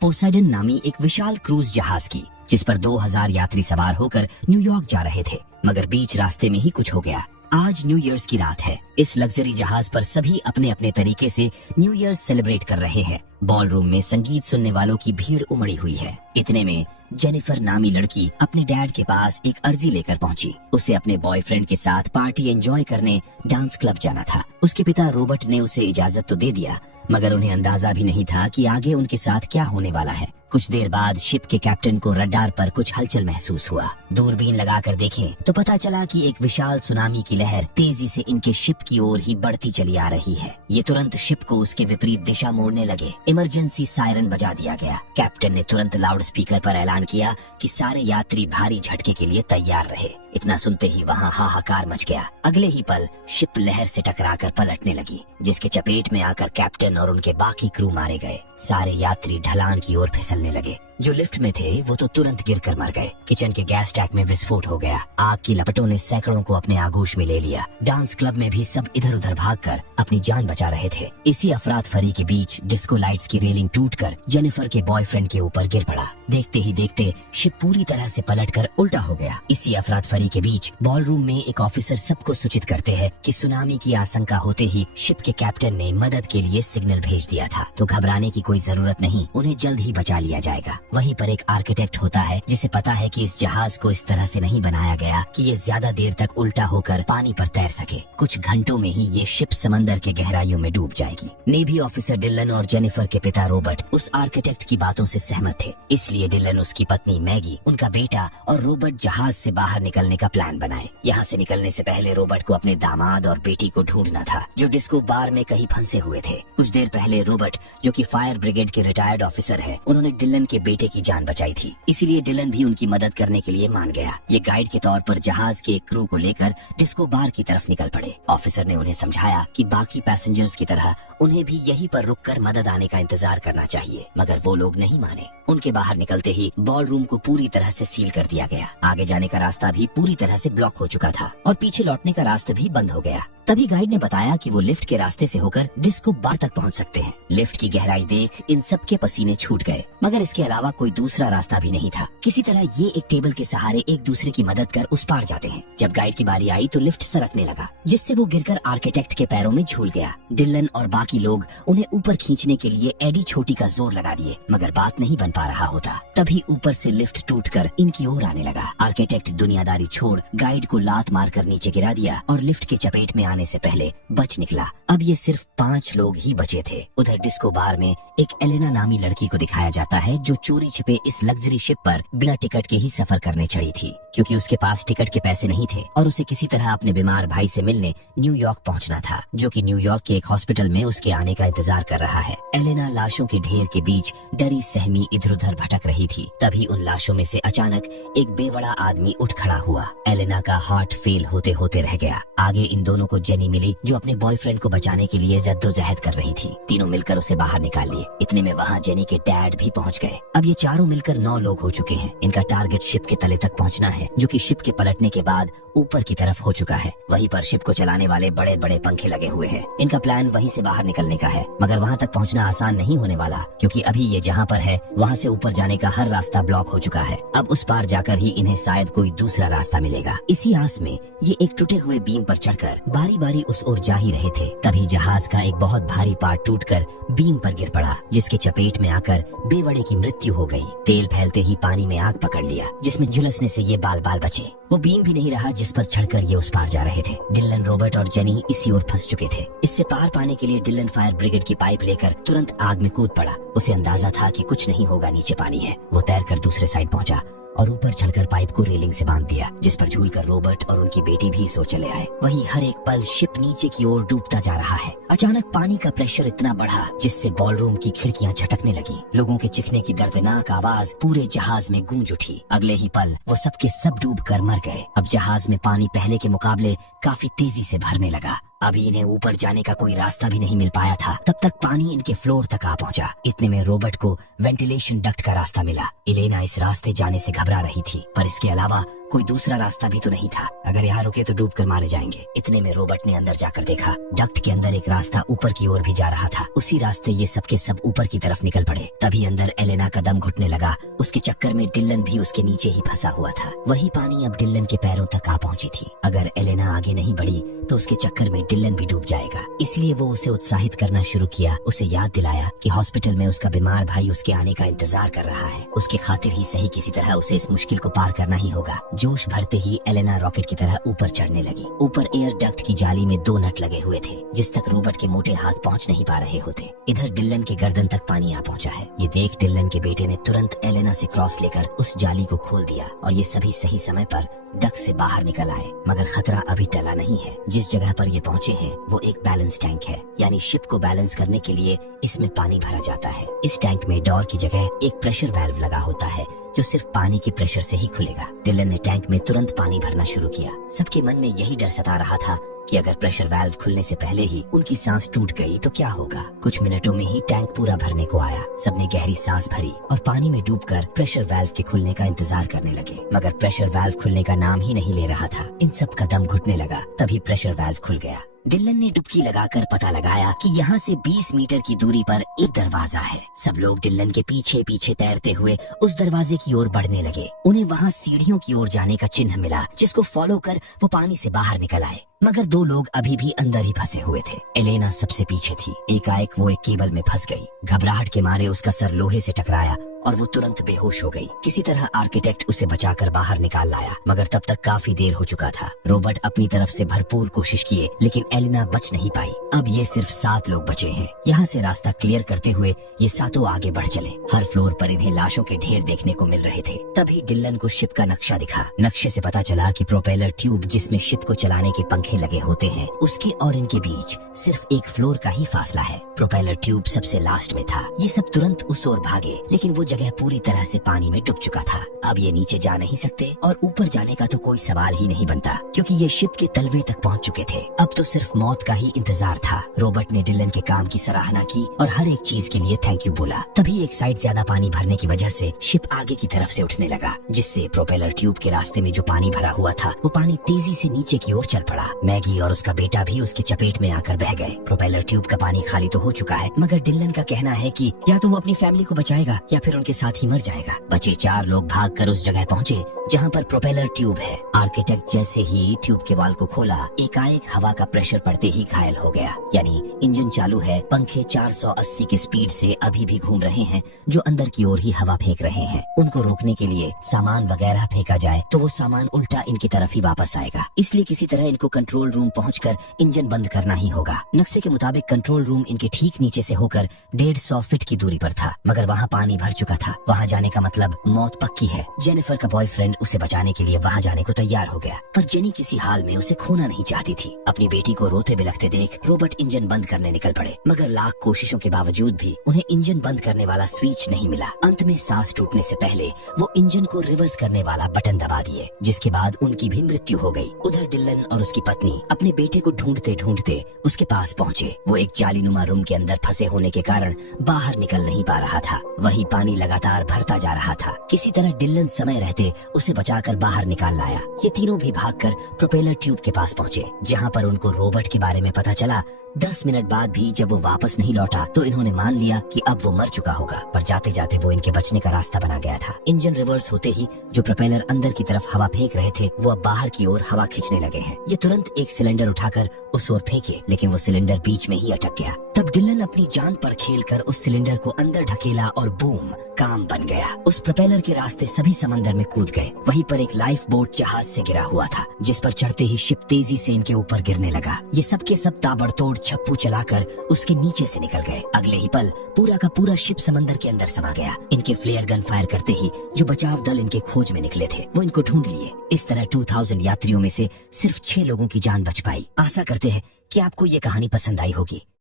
Poseidon नामी एक विशाल cruise जहाज की, जिस पर 2000 यात्री सवार होकर न्यूयॉर्क जा रहे थे। मगर बीच रास्ते में ही कुछ हो गया। आज न्यू ईयर्स की रात है। इस लग्जरी जहाज पर सभी अपने अपने तरीके से न्यू ईयर्स सेलिब्रेट कर रहे हैं। बॉल रूम में संगीत सुनने वालों की भीड़ उमड़ी हुई है। इतने में जेनिफर नामी लड़की अपने डैड के पास एक अर्जी लेकर पहुंची। उसे अपने बॉयफ्रेंड के साथ पार्टी एंजॉय करने डांस क्लब जाना था। उसके पिता रॉबर्ट ने उसे इजाजत तो दे दिया, मगर उन्हें अंदाजा भी नहीं था कि आगे उनके साथ क्या होने वाला है। कुछ देर बाद शिप के कैप्टन को रडार पर कुछ हलचल महसूस हुआ। दूरबीन लगाकर देखें तो पता चला कि एक विशाल सुनामी की लहर तेजी से इनके शिप की ओर ही बढ़ती चली आ रही है। ये तुरंत शिप को उसके विपरीत दिशा मोड़ने लगे। इमरजेंसी सायरन बजा दिया गया। कैप्टन ने तुरंत लाउड स्पीकर पर ऐलान किया कि सारे यात्री भारी झटके के लिए तैयार रहे। इतना सुनते ही वहाँ हाहाकार मच गया। अगले ही पल शिप लहर से टकराकर पलटने लगी, जिसके चपेट में आकर कैप्टन और उनके बाकी क्रू मारे गए। सारे यात्री ढलान की ओर फिसलने लगे। जो लिफ्ट में थे वो तो तुरंत गिरकर मर गए। किचन के गैस टैंक में विस्फोट हो गया। आग की लपटों ने सैकड़ों को अपने आगोश में ले लिया। डांस क्लब में भी सब इधर उधर भागकर अपनी जान बचा रहे थे। इसी अफरात फरी के बीच डिस्को लाइट्स की रेलिंग टूटकर जेनिफर के बॉयफ्रेंड के ऊपर गिर पड़ा। देखते ही देखते शिप पूरी तरह से पलटकर उल्टा हो गया। इसी अफरात फरी के बीच बॉल रूम में एक ऑफिसर सबको सूचित करते हैं कि सुनामी की आशंका होते ही शिप के कैप्टन ने मदद के लिए सिग्नल भेज दिया था, तो घबराने की कोई जरूरत नहीं, उन्हें जल्द ही बचा लिया जाएगा। वहीं पर एक आर्किटेक्ट होता है जिसे पता है कि इस जहाज को इस तरह से नहीं बनाया गया कि ये ज्यादा देर तक उल्टा होकर पानी पर तैर सके। कुछ घंटों में ही ये शिप समंदर के गहराइयों में डूब जाएगी। नेवी ऑफिसर डिलन और जेनिफर के पिता रॉबर्ट उस आर्किटेक्ट की बातों से सहमत थे। इसलिए डिलन, उसकी पत्नी मैगी, उनका बेटा और रॉबर्ट जहाज से बाहर निकलने का प्लान बनाए। यहाँ से निकलने से पहले रॉबर्ट को अपने दामाद और बेटी को ढूंढना था, जो डिस्को बार में कहीं फंसे हुए थे। कुछ देर पहले रॉबर्ट, जो कि फायर ब्रिगेड के रिटायर्ड ऑफिसर है, उन्होंने डिलन के बेटे की जान बचाई थी। इसीलिए डिलन भी उनकी मदद करने के लिए मान गया। ये गाइड के तौर पर जहाज के क्रू को लेकर डिस्को बार की तरफ निकल पड़े। ऑफिसर ने उन्हें समझाया कि बाकी पैसेंजर्स की तरह उन्हें भी यहीं पर रुककर मदद आने का इंतजार करना चाहिए, मगर वो लोग नहीं माने। उनके बाहर निकलते ही बॉल रूम को पूरी तरह से सील कर दिया गया। आगे जाने का रास्ता भी पूरी तरह से ब्लॉक हो चुका था और पीछे लौटने का रास्ता भी बंद हो गया। तभी गाइड ने बताया कि वो लिफ्ट के रास्ते से होकर डिस्को बार तक पहुंच सकते हैं। लिफ्ट की गहराई देख इन सब के पसीने छूट गए, मगर इसके अलावा कोई दूसरा रास्ता भी नहीं था। किसी तरह ये एक टेबल के सहारे एक दूसरे की मदद कर उस पार जाते हैं। जब गाइड की बारी आई तो लिफ्ट सरकने लगा, जिससे वो गिरकर आर्किटेक्ट के पैरों में झूल गया। डिलन और बाकी लोग उन्हें ऊपर खींचने के लिए एडी छोटी का जोर लगा दिए, मगर बात नहीं बन पा रहा होता। तभी ऊपर से लिफ्ट टूटकर इनकी ओर आने लगा। आर्किटेक्ट दुनियादारी छोड़ गाइड को लात मारकर नीचे गिरा दिया और लिफ्ट के चपेट में आने से पहले बच निकला। अब ये सिर्फ 5 लोग ही बचे थे। उधर डिस्को बार में एक एलेना नामी लड़की को दिखाया जाता है, जो चोरी छिपे इस लग्जरी शिप पर बिना टिकट के ही सफर करने चढ़ी थी, क्योंकि उसके पास टिकट के पैसे नहीं थे और उसे किसी तरह अपने बीमार भाई से मिलने न्यूयॉर्क पहुंचना था, जो कि न्यूयॉर्क के एक हॉस्पिटल में उसके आने का इंतजार कर रहा है। एलेना लाशों के ढेर के बीच डरी सहमी इधर उधर भटक रही थी। तभी उन लाशों में से अचानक एक बेवड़ा आदमी उठ खड़ा हुआ। एलेना का हार्ट फेल होते होते रह गया। आगे इन दोनों को जेनी मिली, जो अपने बॉयफ्रेंड को बचाने के लिए जद्दोजहद कर रही थी। तीनों मिलकर उसे बाहर निकाल लिए। इतने में वहाँ जेनी के डैड भी पहुँच गए। अब ये चारों मिलकर 9 लोग हो चुके हैं। इनका टारगेट शिप के तले तक पहुँचना है, जो कि शिप के पलटने के बाद ऊपर की तरफ हो चुका है। वहीं पर शिप को चलाने वाले बड़े बड़े पंखे लगे हुए हैं। इनका प्लान वहीं से बाहर निकलने का है, मगर वहाँ तक पहुँचना आसान नहीं होने वाला, क्योंकि अभी ये जहाँ पर है वहाँ से ऊपर जाने का हर रास्ता ब्लॉक हो चुका है। अब उस पार जाकर ही इन्हें शायद कोई दूसरा रास्ता मिलेगा। इसी आस में ये एक टूटे हुए बीम पर चढ़कर बारी बारी उस ओर जा ही रहे थे। तभी जहाज का एक बहुत भारी पार्ट टूटकर बीम पर गिर पड़ा, जिसके चपेट में आकर बेवड़े की मृत्यु हो गई। तेल फैलते ही पानी में आग पकड़ लिया, जिसमें झुलसने से ये बाल बाल बचे। वो बीम भी नहीं रहा जिस पर चढ़कर ये उस पार जा रहे थे। डिलन, रॉबर्ट और जेनी इसी ओर फंस चुके थे। इससे पार पाने के लिए डिलन फायर ब्रिगेड की पाइप लेकर तुरंत आग में कूद पड़ा। उसे अंदाजा था कि कुछ नहीं होगा, नीचे पानी है। वो तैरकर दूसरे साइड पहुंचा और ऊपर चढ़कर पाइप को रेलिंग से बांध दिया, जिस पर झूलकर रॉबर्ट और उनकी बेटी भी सो चले आए। वहीं हर एक पल शिप नीचे की ओर डूबता जा रहा है। अचानक पानी का प्रेशर इतना बढ़ा जिससे बॉल रूम की खिड़कियां झटकने लगी। लोगों के चीखने की दर्दनाक आवाज पूरे जहाज में गूंज उठी। अगले ही पल वो सब के सब डूब कर मर गए। अब जहाज में पानी पहले के मुकाबले काफी तेजी से भरने लगा। अभी इन्हें ऊपर जाने का कोई रास्ता भी नहीं मिल पाया था, तब तक पानी इनके फ्लोर तक आ पहुंचा। इतने में रॉबर्ट को वेंटिलेशन डक्ट का रास्ता मिला। एलेना इस रास्ते जाने से घबरा रही थी, पर इसके अलावा कोई दूसरा रास्ता भी तो नहीं था। अगर यहाँ रुके तो डूब कर मारे जाएंगे। इतने में रॉबर्ट ने अंदर जाकर देखा, डक्ट के अंदर एक रास्ता ऊपर की ओर भी जा रहा था। उसी रास्ते ये सबके सब ऊपर की तरफ निकल पड़े। तभी अंदर एलेना का दम घुटने लगा। उसके चक्कर में डिल्लन भी उसके नीचे ही फंसा हुआ था। वही पानी अब डिल्लन के पैरों तक आ पहुंची थी। अगर एलेना आगे नहीं बढ़ी तो उसके चक्कर में डिल्लन भी डूब जाएगा। इसलिए वो उसे उत्साहित करना शुरू किया, उसे याद दिलाया कि हॉस्पिटल में उसका बीमार भाई उसके आने का इंतजार कर रहा है। उसके खातिर ही सही किसी तरह उसे इस मुश्किल को पार करना ही होगा। जोश भरते ही एलेना रॉकेट की तरह ऊपर चढ़ने लगी। ऊपर एयर डक्ट की जाली में 2 नट लगे हुए थे, जिस तक रॉबर्ट के मोटे हाथ पहुंच नहीं पा रहे होते। इधर डिल्लन के गर्दन तक पानी आ पहुंचा है। ये देख डिल्लन के बेटे ने तुरंत एलेना से क्रॉस लेकर उस जाली को खोल दिया और ये सभी सही समय पर डक से बाहर निकल आए। मगर खतरा अभी टला नहीं है। जिस जगह पर ये पहुंचे हैं वो एक बैलेंस टैंक है, यानी शिप को बैलेंस करने के लिए इसमें पानी भरा जाता है। इस टैंक में डोर की जगह एक प्रेशर वाल्व लगा होता है जो सिर्फ पानी के प्रेशर से ही खुलेगा। डिलन ने टैंक में तुरंत पानी भरना शुरू किया। सबके मन में यही डर सता रहा था कि अगर प्रेशर वाल्व खुलने से पहले ही उनकी सांस टूट गई तो क्या होगा। कुछ मिनटों में ही टैंक पूरा भरने को आया। सबने गहरी सांस भरी और पानी में डूबकर प्रेशर वाल्व के खुलने का इंतजार करने लगे। मगर प्रेशर वाल्व खुलने का नाम ही नहीं ले रहा था। इन सब का दम घुटने लगा। तभी प्रेशर वाल्व खुल गया। डिलन ने डुबकी लगाकर पता लगाया कि यहाँ से 20 मीटर की दूरी पर एक दरवाजा है। सब लोग डिलन के पीछे पीछे तैरते हुए उस दरवाजे की ओर बढ़ने लगे। उन्हें वहाँ सीढ़ियों की ओर जाने का चिन्ह मिला, जिसको फॉलो कर वो पानी से बाहर निकल आए। मगर 2 लोग अभी भी अंदर ही फंसे हुए थे। एलेना सबसे पीछे थी। एकाएक वो एक केबल में फंस गई। घबराहट के मारे उसका सर लोहे से टकराया और वो तुरंत बेहोश हो गई। किसी तरह आर्किटेक्ट उसे बचाकर बाहर निकाल लाया, मगर तब तक काफी देर हो चुका था। रॉबर्ट अपनी तरफ से भरपूर कोशिश किए, लेकिन एलेना बच नहीं पाई। अब ये सिर्फ 7 लोग बचे हैं। यहाँ से रास्ता क्लियर करते हुए ये 7 आगे बढ़ चले। हर फ्लोर पर इन्हें लाशों के ढेर देखने को मिल रहे थे। तभी डिलन को शिप का नक्शा दिखा। नक्शे से पता चला कि प्रोपेलर ट्यूब जिसमें शिप को चलाने के पंखे लगे होते हैं, उसके और इनके बीच सिर्फ एक फ्लोर का ही फासला है। प्रोपेलर ट्यूब सबसे लास्ट में था। ये सब तुरंत उस ओर भागे, लेकिन वो जगह पूरी तरह से पानी में डूब चुका था। अब ये नीचे जा नहीं सकते और ऊपर जाने का तो कोई सवाल ही नहीं बनता, क्योंकि ये शिप के तलवे तक पहुंच चुके थे। अब तो सिर्फ मौत का ही इंतजार था। रॉबर्ट ने डिलन के काम की सराहना की और हर एक चीज के लिए थैंक यू बोला। तभी एक साइड ज्यादा पानी भरने की वजह से शिप आगे की तरफ से उठने लगा, जिससे प्रोपेलर ट्यूब के रास्ते में जो पानी भरा हुआ था वो पानी तेजी से नीचे की ओर चल पड़ा। मैगी और उसका बेटा भी उसके चपेट में आकर बह गए। प्रोपेलर ट्यूब का पानी खाली तो हो चुका है, मगर डिलन का कहना है कि या तो वो अपनी फैमिली को बचाएगा या फिर उनके साथ ही मर जाएगा। बचे 4 लोग भागकर उस जगह पहुंचे जहां पर प्रोपेलर ट्यूब है। आर्किटेक्ट जैसे ही ट्यूब के वाल को खोला, एकाएक हवा का प्रेशर पड़ते ही घायल हो गया। यानी इंजन चालू है, पंखे 480 की स्पीड से अभी भी घूम रहे हैं, जो अंदर की ओर ही हवा फेंक रहे हैं। उनको रोकने के लिए सामान वगैरह फेंका जाए तो वो सामान उल्टा इनकी तरफ ही वापस आएगा। इसलिए किसी तरह इनको कंट्रोल रूम पहुंचकर इंजन बंद करना ही होगा। नक्शे के मुताबिक कंट्रोल रूम इनके ठीक नीचे से होकर 150 फीट की दूरी पर था, मगर वहाँ पानी भर चुका था। वहाँ जाने का मतलब मौत पक्की है। जेनिफर का बॉयफ्रेंड उसे बचाने के लिए वहाँ जाने को तैयार हो गया, पर जेनी किसी हाल में उसे खोना नहीं चाहती थी। अपनी बेटी को रोते बिलखते देख रॉबर्ट इंजन बंद करने निकल पड़े, मगर लाख कोशिशों के बावजूद भी उन्हें इंजन बंद करने वाला स्विच नहीं मिला। अंत में सांस टूटने से पहले वो इंजन को रिवर्स करने वाला बटन दबा दिए, जिसके बाद उनकी भी मृत्यु हो गई। उधर डिलन और उसकी पत्नी अपने बेटे को ढूंढते ढूंढते उसके पास पहुँचे। वो एक जालीनुमा रूम के अंदर फंसे होने के कारण बाहर निकल नहीं पा रहा था। वही पानी लगातार भरता जा रहा था। किसी तरह डिलन समय रहते उसे बचाकर बाहर निकाल लाया। ये तीनों भी भागकर प्रोपेलर ट्यूब के पास पहुंचे, जहां पर उनको रॉबर्ट के बारे में पता चला। 10 मिनट बाद भी जब वो वापस नहीं लौटा तो इन्होंने मान लिया कि अब वो मर चुका होगा, पर जाते जाते वो इनके बचने का रास्ता बना गया था। इंजन रिवर्स होते ही जो प्रोपेलर अंदर की तरफ हवा फेंक रहे थे वो अब बाहर की ओर हवा खींचने लगे हैं। ये तुरंत एक सिलेंडर उठाकर उस ओर फेंके, लेकिन वो सिलेंडर बीच में ही अटक गया। तब डिलन अपनी जान पर खेलकर उस सिलेंडर को अंदर ढकेला और बूम, काम बन गया। उस प्रोपेलर के रास्ते सभी समंदर में कूद गए। वहीं पर एक लाइफ बोट जहाज से गिरा हुआ था, जिस पर चढ़ते ही शिप तेजी से इनके ऊपर गिरने लगा। ये सब के सब ताबड़तोड़ छप्पू चलाकर उसके नीचे से निकल गए। अगले ही पल पूरा का पूरा शिप समंदर के अंदर समा गया। इनके फ्लेयर गन फायर करते ही जो बचाव दल इनके खोज में निकले थे वो इनको ढूंढ लिए। इस तरह 2000 यात्रियों में से सिर्फ 6 लोगों की जान बच पाई। आशा करते हैं कि आपको ये कहानी पसंद आई होगी।